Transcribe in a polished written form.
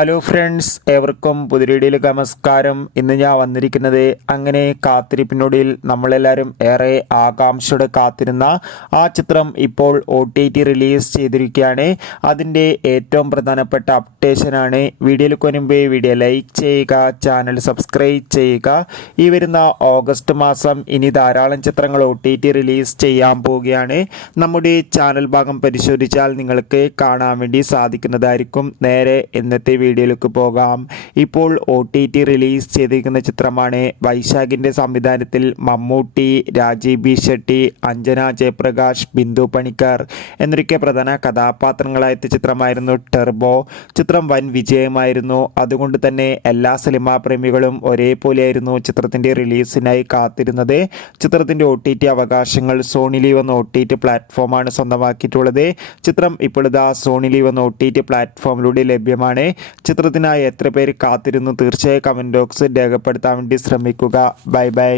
Hello friends, ഏവർക്കും പുതിരീടിയിലേക്ക് നമസ്കാരം. ഇന്ന് ഞാൻ വന്നിരിക്കുന്നത് അങ്ങനെ കാത്തിരിപ്പിനൊടുവിൽ നമ്മളെല്ലാവരും ഏറെ ആകാംക്ഷയോടെ കാത്തിരുന്ന ആ ചിത്രം ഇപ്പോൾ OTT റിലീസ് ചെയ്തിരിക്കുകയാണ്. അതിൻ്റെ ഏറ്റവും പ്രധാനപ്പെട്ട അപ്ഡേഷനാണ്. വീഡിയോയിലേക്ക് മുൻപേ വീഡിയോ ലൈക്ക് ചെയ്യുക, ചാനൽ സബ്സ്ക്രൈബ് ചെയ്യുക. ഈ വരുന്ന ഓഗസ്റ്റ് മാസം ഇനി ധാരാളം ചിത്രങ്ങൾ OTT റിലീസ് ചെയ്യാൻ പോവുകയാണ്. നമ്മുടെ ചാനൽ ഭാഗം പരിശോധിച്ചാൽ നിങ്ങൾക്ക് കാണാൻ വേണ്ടി സാധിക്കുന്നതായിരിക്കും. നേരെ ഇന്നത്തെ വീഡിയോയിലേക്ക് പോകാം. ഇപ്പോൾ OTT റിലീസ് ചെയ്തിരിക്കുന്ന ചിത്രമാണ് വൈശാഖിൻ്റെ സംവിധാനത്തിൽ മമ്മൂട്ടി, രാജീവ് ബി ഷെട്ടി, അഞ്ജന ജയപ്രകാശ്, ബിന്ദു പണിക്കർ എന്നൊക്കെ പ്രധാന കഥാപാത്രങ്ങളായ ചിത്രമായിരുന്നു ടർബോ. ചിത്രം വൻ വിജയമായിരുന്നു. അതുകൊണ്ട് തന്നെ എല്ലാ സിനിമാ പ്രേമികളും ഒരേപോലെയായിരുന്നു ചിത്രത്തിൻ്റെ റിലീസിനായി കാത്തിരുന്നത്. ചിത്രത്തിൻ്റെ OTT അവകാശങ്ങൾ സോണി ലീവ് എന്ന OTT പ്ലാറ്റ്ഫോമാണ് സ്വന്തമാക്കിയിട്ടുള്ളത്. ചിത്രം ഇപ്പോഴിതാ സോണി ലീവ് എന്ന OTT പ്ലാറ്റ്ഫോമിലൂടെ ലഭ്യമാണ്. ചിത്രത്തിനായി എത്ര പേര് കാത്തിരുന്നു? തീർച്ചയായും കമൻറ്റ് ബോക്സിൽ രേഖപ്പെടുത്താൻ വേണ്ടി ശ്രമിക്കുക. Bye bye.